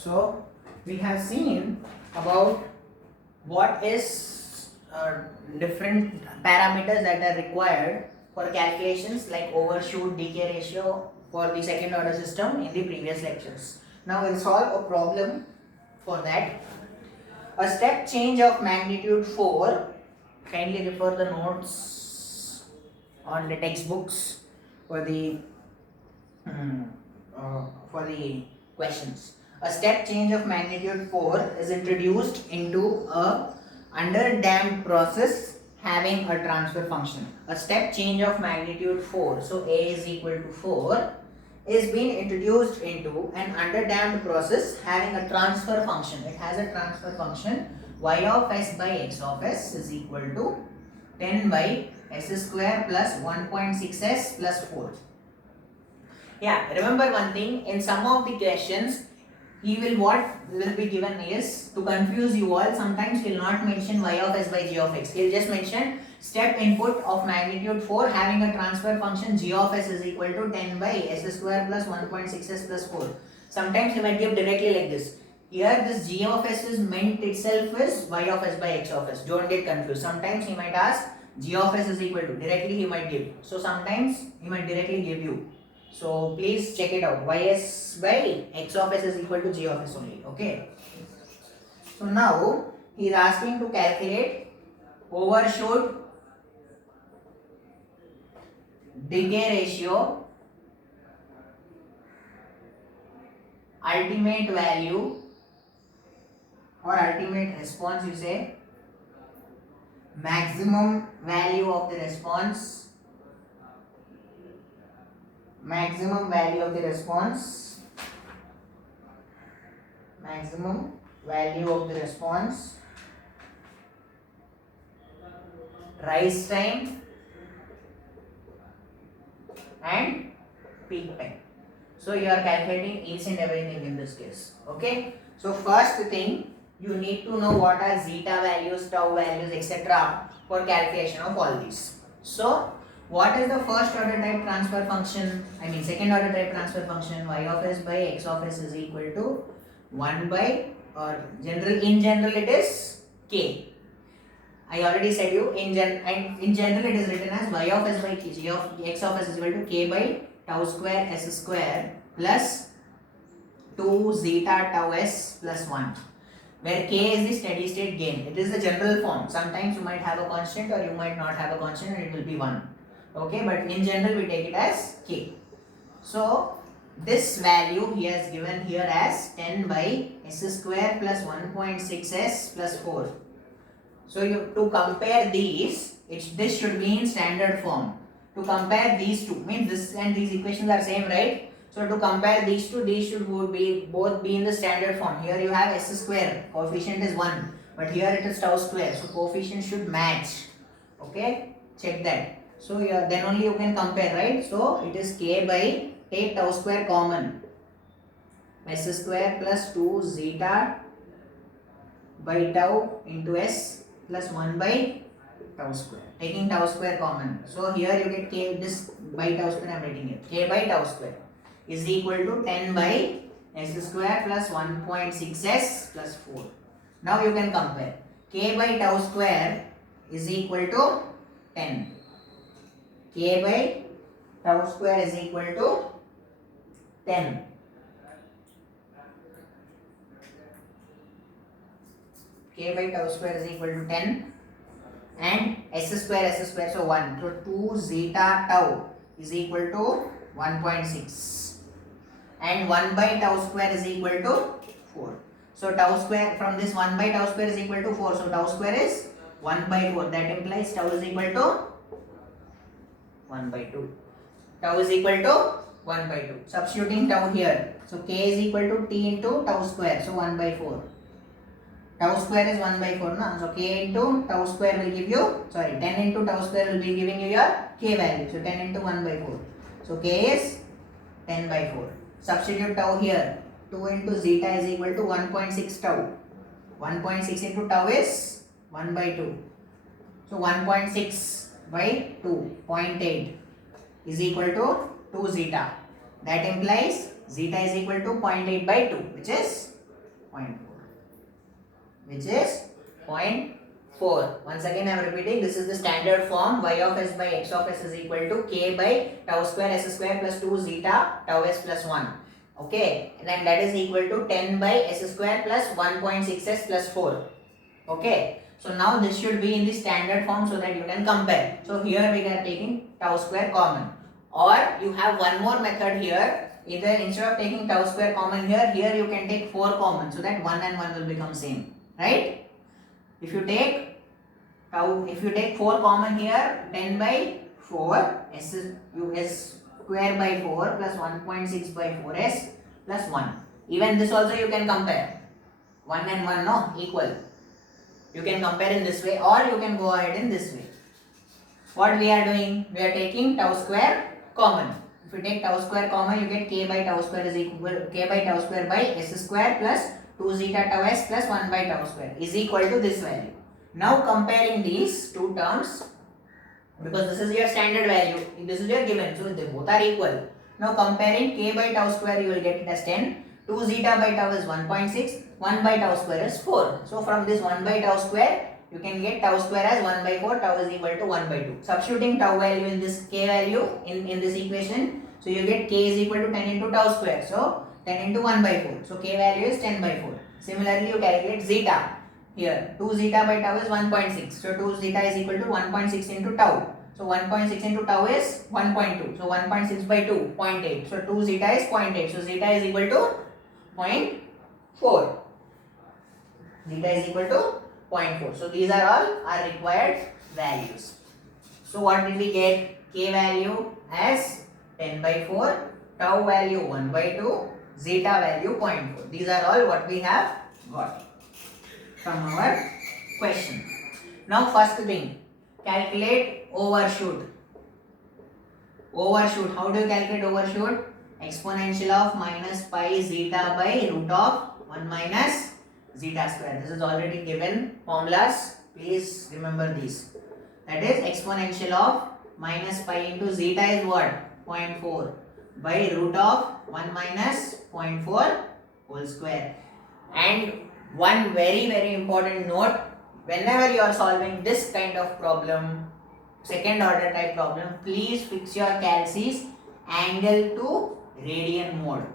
So we have seen about what is different parameters that are required for calculations like overshoot, decay ratio for the second order system in the previous lectures. Now we'll solve a problem for that. A step change of magnitude 4, kindly refer the notes on the textbooks for the questions. A step change of magnitude 4 is introduced into a underdamped process having a transfer function. A step change of magnitude 4, so A is equal to 4, is being introduced into an underdamped process having a transfer function. It has a transfer function y of s by x of s is equal to 10 by s square plus 1.6s plus 4. Yeah, remember one thing, in some of the questions, what will be given is, to confuse you all, sometimes he will not mention y of s by g of x. He will just mention step input of magnitude 4 having a transfer function g of s is equal to 10 by s square plus 1.6s plus 4. Sometimes he might give directly like this. Here this g of s is meant itself is y of s by x of s. Don't get confused. Sometimes he might ask g of s is equal to, directly he might give. So sometimes he might directly give you. So please check it out. Ys by x of s is equal to g of s only. Okay. So now he is asking to calculate overshoot, decay ratio, ultimate value or ultimate response, you say, maximum value of the response, maximum value of the response, maximum value of the response, rise time and peak time. So you are calculating each and everything in this case. Okay. So first thing, you need to know what are zeta values, tau values, etc. for calculation of all these. So what is the first order type transfer function? Second order type transfer function, y of s by x of s is equal to 1 by, or in general it is k. I already said you, in general it is written as y of s by k, g of x of s is equal to k by tau square s square plus 2 zeta tau s plus 1, where k is the steady state gain. It is the general form. Sometimes you might have a constant or you might not have a constant and it will be 1. Okay, but in general we take it as k. So this value he has given here as 10 by s square plus 1.6s plus 4. So to compare these, this should be in standard form. To compare these two, means this and these equations are same, right? So to compare these two, these should both be in the standard form. Here you have s square, coefficient is 1, but here it is tau square, so coefficient should match. Okay, check that. So then only you can compare, right? So it is k by, take tau square common, s square plus 2 zeta by tau into s plus 1 by tau square. Taking tau square common. So here you get k, this by tau square I am writing it. K by tau square is equal to 10 by s square plus 1.6s plus 4. Now you can compare. K by tau square is equal to 10. K by tau square is equal to 10. K by tau square is equal to 10 and s square, so 1. So 2 zeta tau is equal to 1.6 and 1 by tau square is equal to 4. So tau square, from this 1 by tau square is equal to 4. So tau square is 1 by 4. That implies tau is equal to 1 by 2. Tau is equal to 1 by 2. Substituting tau here. So k is equal to t into tau square. So 1 by 4. Tau square is 1 by 4. No? So k into tau square will give you, 10 into tau square will be giving you your k value. So 10 into 1 by 4. So k is 10 by 4. Substitute tau here. 2 into zeta is equal to 1.6 tau. 1.6 into tau is 1 by 2. So 1.6 by 2, 0.8 is equal to 2 zeta. That implies zeta is equal to 0.8 by 2, which is 0.4, which is 0.4. Once again I am repeating, this is the standard form. Y of s by x of s is equal to k by tau square s square plus 2 zeta tau s plus 1. Okay, and then that is equal to 10 by s square plus 1.6s plus 4. Okay, so now this should be in the standard form so that you can compare. So here we are taking tau square common, or you have one more method here. Either instead of taking tau square common here you can take 4 common, so that 1 and 1 will become same, right? If you take 4 common here, 10 by 4 s square by 4 plus 1.6 by 4s plus 1. Even this also you can compare. 1 and 1 no equal. You can compare in this way, or you can go ahead in this way. What we are doing? We are taking tau square common. If you take tau square common, you get k by tau square is equal k by tau square by s square plus 2 zeta tau s plus 1 by tau square is equal to this value. Now comparing these two terms, because this is your standard value, this is your given, so they both are equal. Now comparing k by tau square, you will get it as 10. 2 zeta by tau is 1.6. 1 by tau square is 4. So from this 1 by tau square, you can get tau square as 1 by 4. Tau is equal to 1 by 2. Substituting tau value in this k value in this equation, so you get k is equal to 10 into tau square. So 10 into 1 by 4. So k value is 10 by 4. Similarly, you calculate zeta. Here 2 zeta by tau is 1.6. So 2 zeta is equal to 1.6 into tau. So 1.6 into tau is 1.2. So 1.6 by 2, 0.8. So 2 zeta is 0.8. So zeta is equal to 0.4. Zeta is equal to 0.4. So these are all our required values. So what did we get? K value as 10 by 4, tau value 1 by 2, zeta value 0.4. These are all what we have got from our question. Now first thing, calculate overshoot. Overshoot. How do you calculate overshoot? Exponential of minus pi zeta by root of 1 minus zeta square. This is already given formulas. Please remember these. That is exponential of minus pi into zeta is what? 0.4 by root of 1 minus 0.4 whole square. And one very important note, whenever you are solving this kind of problem, second order type problem, please fix your calces angle to radian mode.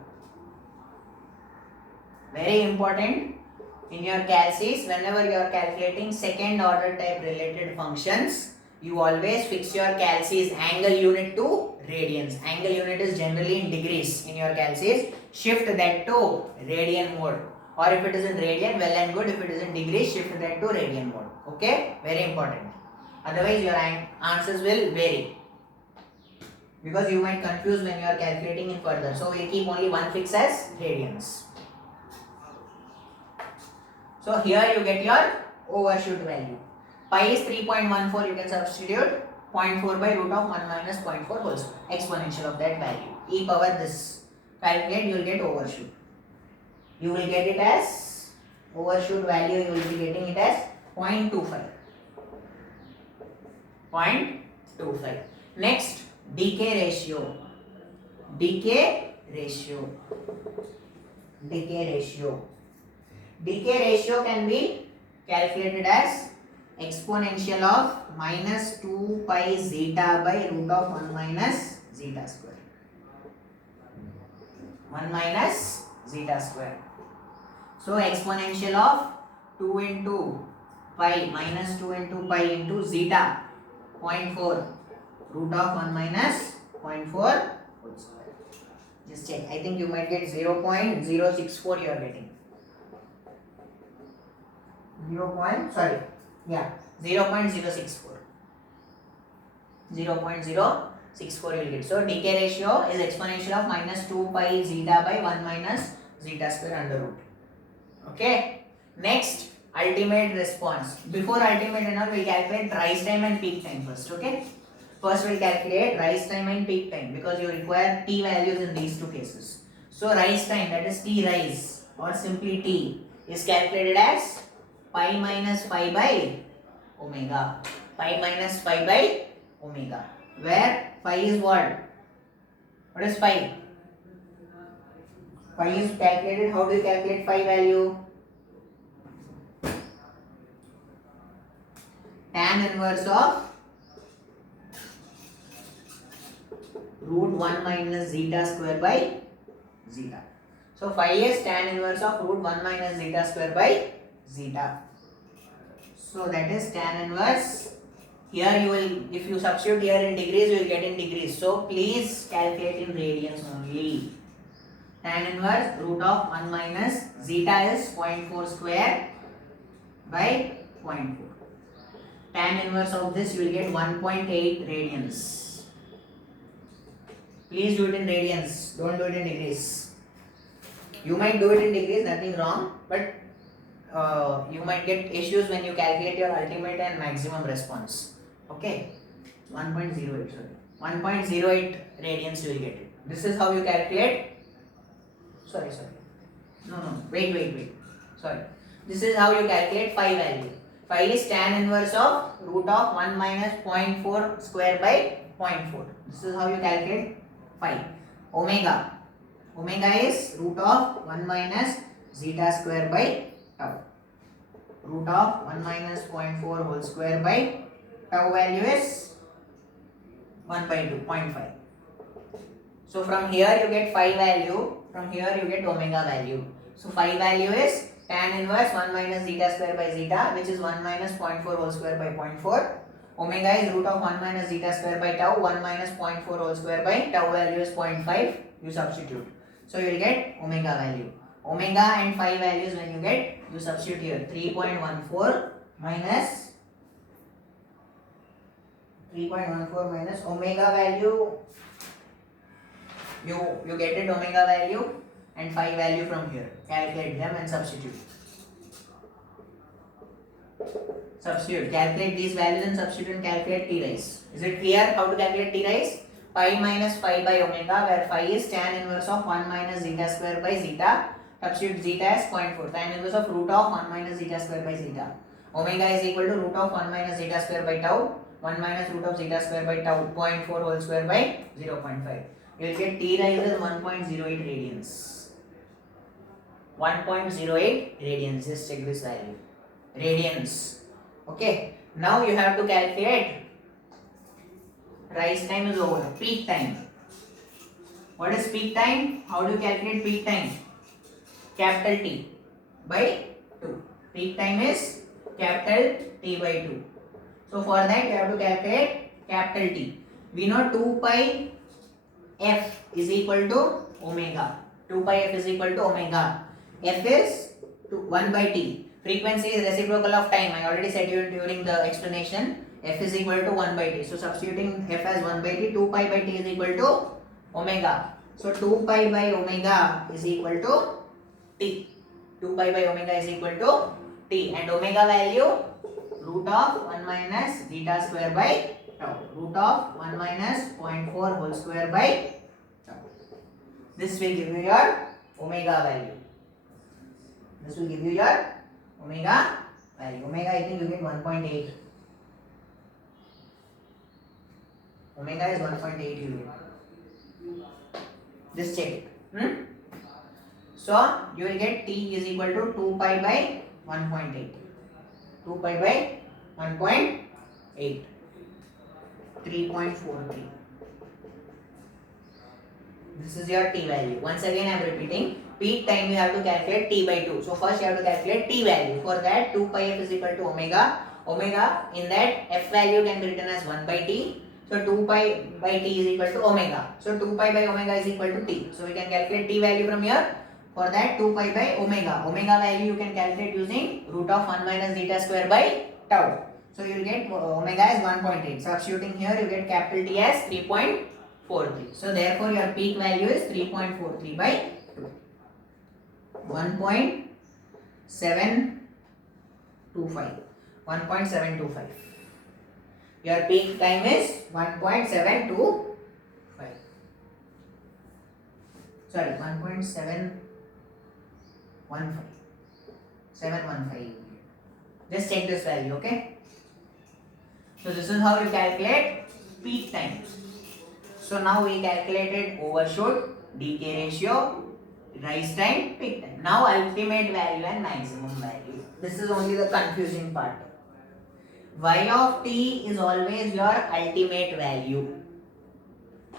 Very important. In your calces, whenever you are calculating second order type related functions, you always fix your calces angle unit to radians. Angle unit is generally in degrees in your calces. Shift that to radian mode. Or if it is in radian, well and good. If it is in degrees, shift that to radian mode. Okay? Very important. Otherwise, your answers will vary. Because you might confuse when you are calculating it further. So, we keep only one fix as radians. So, here you get your overshoot value. Pi is 3.14, you can substitute 0.4 by root of 1 minus 0.4 whole square. Exponential of that value. E power this. Calculate, you will get overshoot. You will get it as overshoot value, you will be getting it as 0.25. 0.25. Next, decay ratio. Decay ratio. Decay ratio. Decay ratio can be calculated as exponential of minus 2 pi zeta by root of 1 minus zeta square. 1 minus zeta square. So exponential of 2 into pi minus 2 into pi into zeta 0.4 root of 1 minus 0.4 whole square. Just check. I think you might get 0.064 you are getting. 0.064. 0.064 you will get. So decay ratio is exponential of minus 2 pi zeta by 1 minus zeta square under root. Okay. Next, ultimate response. Before ultimate and all, we will calculate rise time and peak time first. Okay. First we will calculate rise time and peak time because you require t values in these two cases. So rise time, that is t rise or simply t, is calculated as pi minus phi by omega. Pi minus phi by omega. Where phi is what? What is phi? Phi is calculated. How do you calculate phi value? tan inverse of root 1 minus zeta square by zeta. So phi is tan inverse of root 1 minus zeta square by zeta. So that is tan inverse. Here you will, if you substitute here in degrees, you will get in degrees. So please calculate in radians only. Tan inverse root of 1 minus zeta is 0.4 square by 0.4. Tan inverse of this you will get 1.8 radians. Please do it in radians, don't do it in degrees. You might do it in degrees, nothing wrong, but you might get issues when you calculate your ultimate and maximum response. Okay, 1.08, sorry, 1.08 radians you will get it. This is how you calculate. Sorry. No. Wait. Sorry. This is how you calculate phi value. Phi is tan inverse of root of 1 minus 0.4 square by 0.4. This is how you calculate phi. Omega is root of 1 minus zeta square by tau. Root of 1 minus 0.4 whole square by tau value is 1 by 2, 0.5. So from here you get phi value, from here you get omega value. So phi value is tan inverse 1 minus zeta square by zeta, which is 1 minus 0.4 whole square by 0.4. Omega is root of 1 minus zeta square by tau, 1 minus 0.4 whole square by tau value is 0.5. You substitute. So you will get omega value. Omega and phi values when you get, you substitute here. 3.14 minus omega value. You get it, omega value and phi value from here. Calculate them and substitute. Calculate these values and substitute and calculate T rise. Is it clear how to calculate T rise? Pi minus phi by omega, where phi is tan inverse of 1 minus zeta square by zeta. Substitute zeta as 0.4. Tan inverse of root of 1 minus zeta square by zeta. Omega is equal to root of 1 minus zeta square by tau. 1 minus root of zeta square by tau. 0.4 whole square by 0.5. You will get T rise as 1.08 radians. 1.08 radians. Just check this value. Radians. Okay. Now you have to calculate rise time is over. Peak time. What is peak time? How do you calculate peak time? Capital T by 2. Peak time is capital T by 2. So for that you have to calculate capital T. We know 2 pi f is equal to omega. 2 pi f is equal to omega. F is 1 by t. Frequency is reciprocal of time. I already said you during the explanation. F is equal to 1 by t. So substituting f as 1 by t, 2 pi by t is equal to omega. So 2 pi by omega is equal to t. 2 pi by omega is equal to t. And omega value root of 1 minus zeta square by tau. Root of 1 minus 0.4 whole square by tau. This will give you your omega value. This will give you your omega value. Omega I think you get 1.8. Omega is 1.8 you get. Just check it. So you will get t is equal to 2 pi by 1.8. 2 pi by 1.8. 3.43. This is your t value. Once again I am repeating. Peak time you have to calculate t by 2. So first you have to calculate t value. For that 2 pi f is equal to omega. Omega in that f value can be written as 1 by t. So 2 pi by t is equal to omega. So 2 pi by omega is equal to t. So we can calculate t value from here. For that 2 pi by omega. Omega value you can calculate using root of 1 minus zeta square by tau. So you will get omega as 1.8. Substituting here you get capital T as 3.43. So therefore your peak value is 3.43 by 2. 1.725. 1.725. Your peak time is 1.725. Sorry, 1.715. 715. Just check this value, okay? So this is how you calculate peak time. So now we calculated overshoot, decay ratio, rise time, peak time. Now ultimate value and maximum value. This is only the confusing part. y of t is always your ultimate value.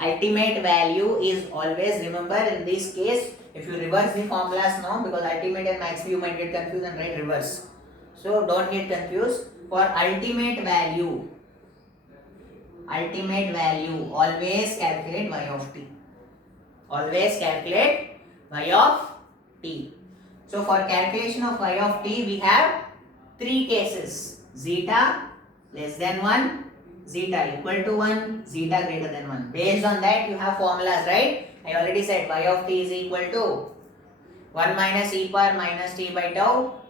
Ultimate value is always, remember in this case, if you reverse the formulas now, because ultimate and max you might get confused and write reverse. So don't get confused. For ultimate value, always calculate y of t. Always calculate y of t. So for calculation of y of t, we have three cases: zeta less than 1, zeta equal to 1, zeta greater than 1. Based on that, you have formulas, right? I already said y of t is equal to 1 minus e power minus t by tau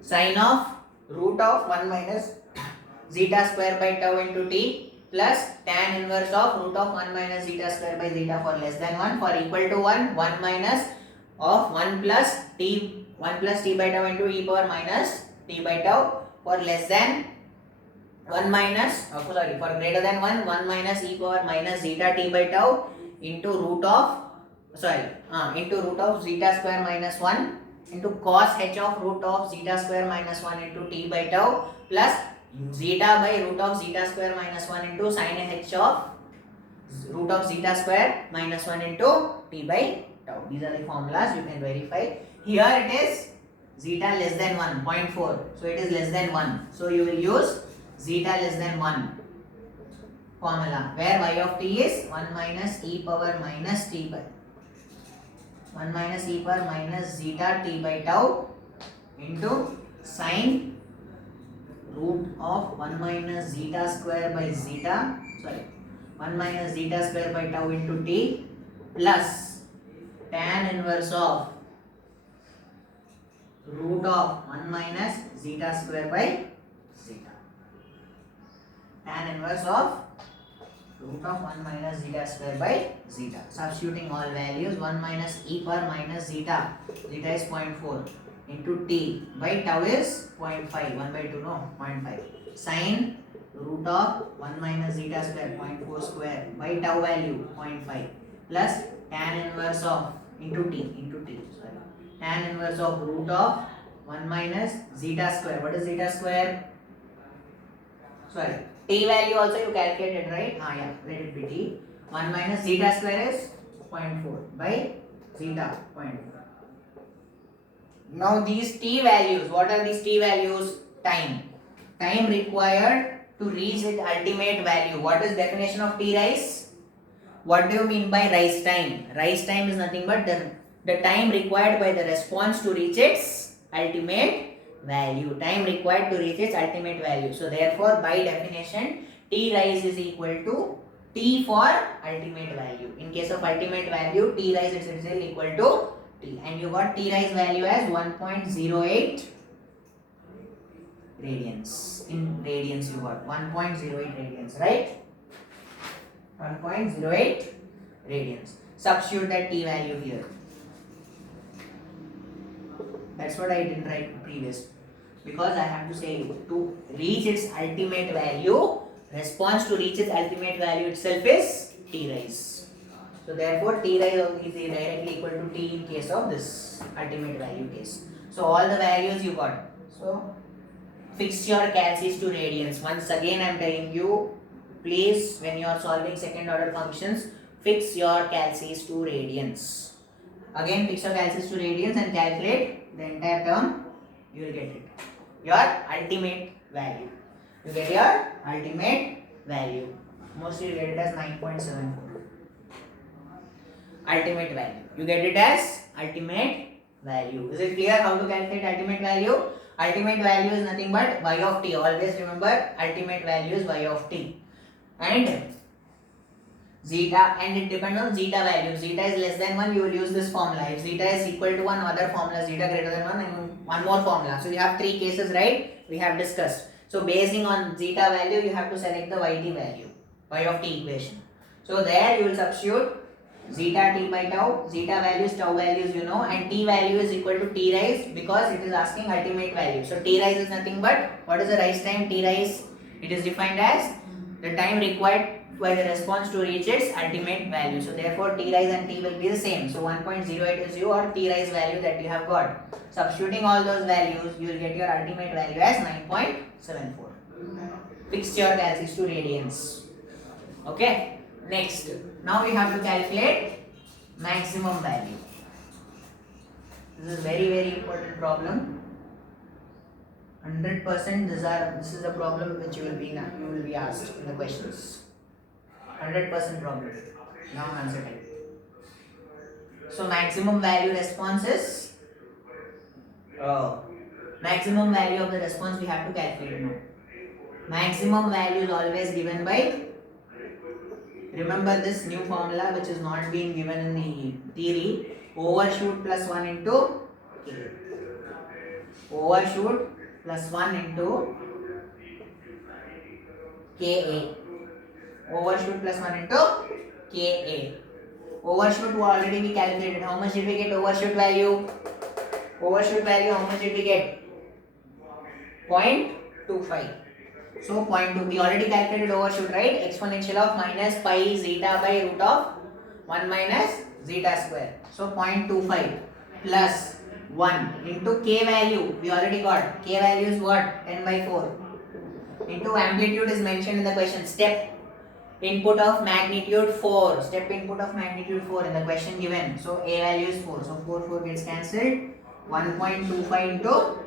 sine of root of 1 minus zeta square by tau into t plus tan inverse of root of 1 minus zeta square by zeta for less than 1. For equal to 1, 1 minus of 1 plus t by tau into e power minus t by tau. For less than 1 minus, for greater than 1, 1 minus e power minus zeta t by tau into root of zeta square minus 1 into cos h of root of zeta square minus 1 into t by tau plus zeta by root of zeta square minus 1 into sin h of root of zeta square minus 1 into t by tau. These are the formulas you can verify. Here it is zeta less than 1, 0.4. So it is less than 1. So you will use zeta less than 1 formula, where y of t is 1 minus e power minus t by 1 minus e power minus zeta t by tau into sine root of 1 minus zeta square by 1 minus zeta square by tau into t plus tan inverse of root of 1 minus zeta square by zeta. Tan inverse of root of 1 minus zeta square by zeta. Substituting all values, 1 minus e power minus zeta is 0.4 into t by tau is 0.5, 1 by 2 no, 0.5. Sine root of 1 minus zeta square, 0.4 square by tau value 0.5 plus tan inverse of tan inverse of root of 1 minus zeta square. What is zeta square? T value also you calculated, right? Let it be t. 1 minus zeta square is 0.4 by zeta 0.4. Now these t values, what are these t values? Time required to reach its ultimate value. What is definition of t rise? What do you mean by rise time? Rise time is nothing but the time required by the response to reach its ultimate value. Time required to reach its ultimate value. So therefore, by definition, t rise is equal to t for ultimate value. In case of ultimate value, t rise is equal to t, and you got t rise value as 1.08 radians. In radians you got 1.08 radians, right? 1.08 radians. Substitute that t value here. That's what I didn't write previous, because I have to say to reach its ultimate value, response to reach its ultimate value itself is t rise. So therefore t rise is directly equal to t in case of this ultimate value case. So all the values you got. So fix your calculus to radians. Once again I am telling you, please when you are solving second order functions, fix your calculus to radians. Again fix your calculus to radians and calculate the entire term. You will get it. Your ultimate value. You get your ultimate value. Mostly you get it as 9.74. Ultimate value. You get it as ultimate value. Is it clear how to calculate ultimate value? Ultimate value is nothing but y of t. Always remember ultimate value is y of t. And zeta, and it depends on zeta value. Zeta is less than 1, you will use this formula. If zeta is equal to 1, other formula, zeta greater than 1, and one more formula. So you have three cases, right? We have discussed. So basing on zeta value, you have to select the yt value, y of t equation. So there you will substitute zeta t by tau, zeta values, tau values you know, and t value is equal to t rise, because it is asking ultimate value. So t rise is nothing but, what is the rise time? T rise, it is defined as the time required by the response to reach its ultimate value. So therefore t rise and t will be the same. So 1.08 is your t rise value that you have got. Substituting all those values, you will get your ultimate value as 9.74. Fix your calculus to radians. Okay. Next, now we have to calculate maximum value. This is very important problem. 100% this is a problem which you will be asked in the questions. 100% problem. Now answer time. So maximum value response is maximum value of the response we have to calculate now. Maximum value is always given by, remember this new formula which is not being given in the theory, overshoot plus 1 into K. Overshoot plus 1 into Ka. Overshoot plus 1 into Ka. Overshoot already we calculated. How much did we get overshoot value? Overshoot value, how much did we get? 0.25. So 0.2, we already calculated overshoot, right? Exponential of minus pi zeta by root of 1 minus zeta square. So 0.25 plus 1 into K value, we already got. K value is what? 10 by 4. Into amplitude is mentioned in the question. Step input of magnitude 4. Step input of magnitude 4 in the question given. So A value is 4. So 4 gets cancelled. 1.25 into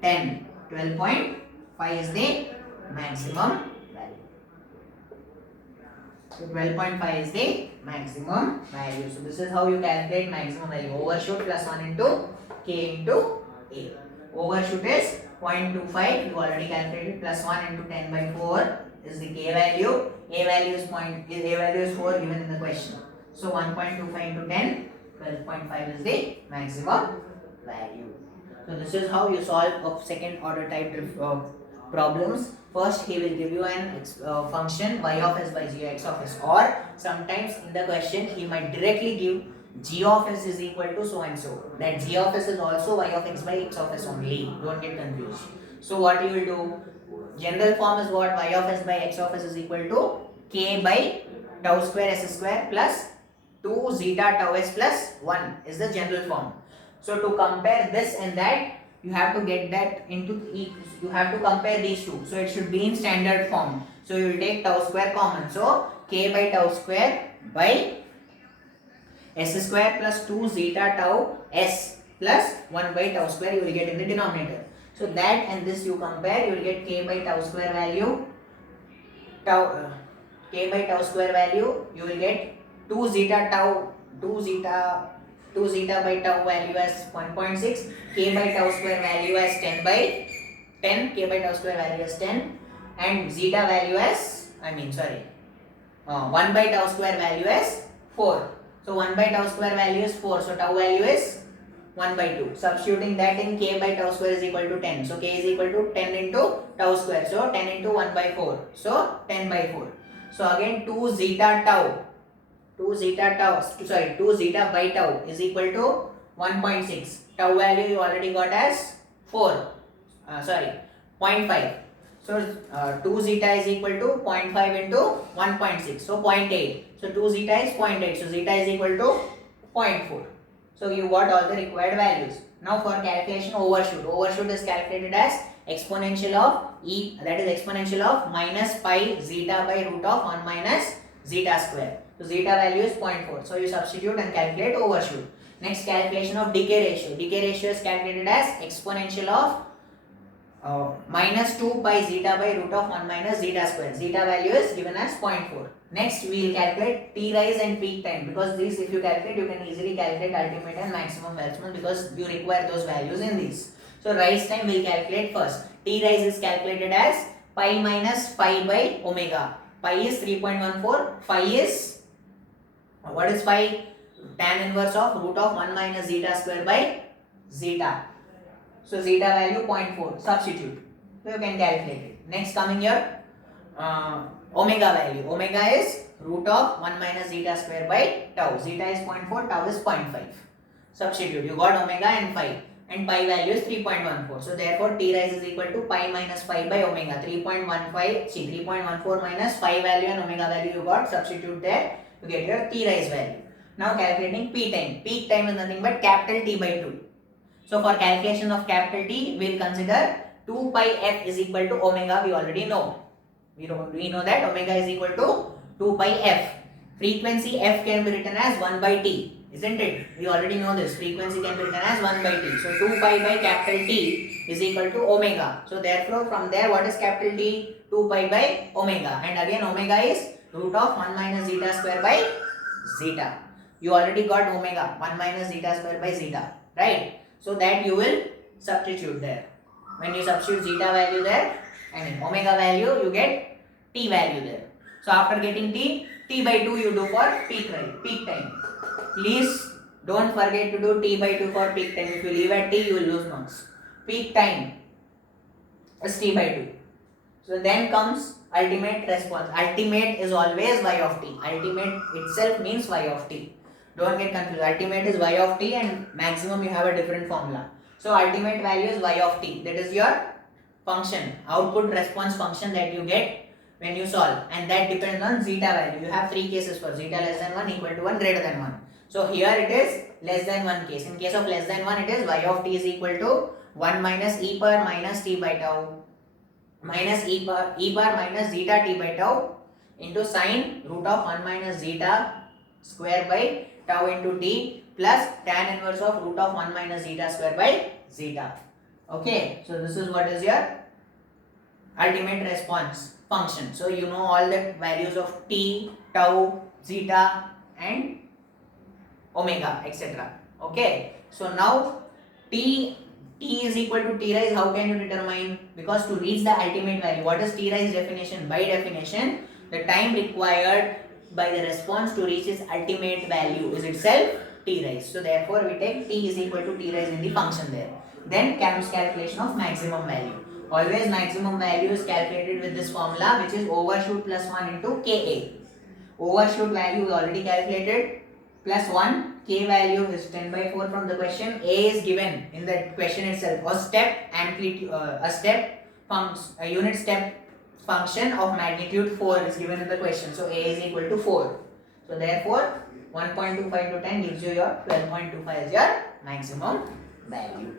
10. 12.5 is the maximum value. So 12.5 is the maximum value. So this is how you calculate maximum value. Overshoot plus 1 into K into A. Overshoot is 0.25. You already calculated. Plus 1 into 10 by 4 is the K value. A value is 4 given in the question. So 1.25 into 10, 12.5 is the maximum value. So this is how you solve of second order type problems. First he will give you an function y of s by g x of s, or sometimes in the question he might directly give g of s is equal to so and so. That g of s is also y of x by x of s only. Don't get confused. So what you will do? General form is what? Y of s by x of s is equal to k by tau square s square plus 2 zeta tau s plus 1 is the general form. So to compare this and that, you have to get that into you have to compare these two. So it should be in standard form. So you will take tau square common. So k by tau square by s square plus 2 zeta tau s plus 1 by tau square you will get in the denominator. So that and this you compare, you will get k by tau square value. K by tau square value you will get 2 zeta by tau value as 1.6, k by tau square value as 10 by 10, k by tau square value as 10, and zeta value as 1 by tau square value as 4. So 1 by tau square value is 4, so tau value is 1 by 2. Substituting that in k by tau square is equal to 10. So k is equal to 10 into tau square. So 10 into 1 by 4. So 10 by 4. So again 2 zeta by tau is equal to 1.6. Tau value you already got as 0.5. So 2 zeta is equal to 0.5 into 1.6. So 0.8. So 2 zeta is 0.8. So zeta is equal to 0.4. So you got all the required values. Now for calculation overshoot. Overshoot is calculated as exponential of e, that is exponential of minus pi zeta by root of 1 minus zeta square. So zeta value is 0.4. So you substitute and calculate overshoot. Next, calculation of decay ratio. Decay ratio is calculated as exponential of minus 2 pi zeta by root of 1 minus zeta square. Zeta value is given as 0.4. Next, we will calculate T rise and peak time, because these if you calculate, you can easily calculate ultimate and maximum Boltzmann because you require those values in these. So rise time we will calculate first. T rise is calculated as pi minus phi by omega. Pi is 3.14. Phi is, what is phi? Tan inverse of root of 1 minus zeta square by zeta. So zeta value 0.4. Substitute. So you can calculate it. Next coming here, omega value. Omega is root of 1 minus zeta square by tau. Zeta is 0.4, tau is 0.5. Substitute. You got omega and phi. and pi value is 3.14. So therefore t rise is equal to pi minus 5 by omega. 3.14 minus 5 value and omega value you got, substitute there, you get your t rise value. Now calculating p time. Peak time is nothing but capital T by 2. So for calculation of capital T, we will consider 2 pi f is equal to omega, we already know. We know that omega is equal to 2 pi f. Frequency f can be written as 1 by t. Isn't it? We already know this. Frequency can be written as 1 by t. So 2 pi by capital T is equal to omega. So therefore from there what is capital T? 2 pi by omega. And again omega is root of 1 minus zeta square by zeta. You already got omega, 1 minus zeta square by zeta. Right? So that you will substitute there. When you substitute zeta value there, omega value, you get t value there. So after getting t by 2 you do for peak time. Please don't forget to do t by 2 for peak time. If you leave at t, you will lose marks. Peak time is t by 2. So then comes ultimate response. Ultimate is always y of t. Ultimate itself means y of t. Don't get confused. Ultimate is y of t and maximum you have a different formula. So ultimate value is y of t. That is your function, output response function that you get when you solve, and that depends on zeta value. You have three cases for zeta less than 1, equal to 1, greater than 1. So here it is less than 1 case. In case of less than 1, it is y of t is equal to 1 minus e power minus t by tau minus e power minus zeta t by tau into sine root of 1 minus zeta square by tau into t plus tan inverse of root of 1 minus zeta square by zeta. Okay, so this is what is your ultimate response function. So you know all the values of t, tau, zeta and omega, etc. Okay, so now t is equal to t rise. How can you determine? Because to reach the ultimate value, what is t rise definition? By definition, the time required by the response to reach its ultimate value is itself t rise. So therefore we take t is equal to t rise in the function there. Then comes calculation of maximum value. Always maximum value is calculated with this formula, which is overshoot plus 1 into Ka. Overshoot value is already calculated, plus 1, K value is 10 by 4 from the question. A is given in the question itself. A unit step function of magnitude 4 is given in the question. So A is equal to 4. So therefore 1.25 to 10 gives you your 12.25 as your maximum value.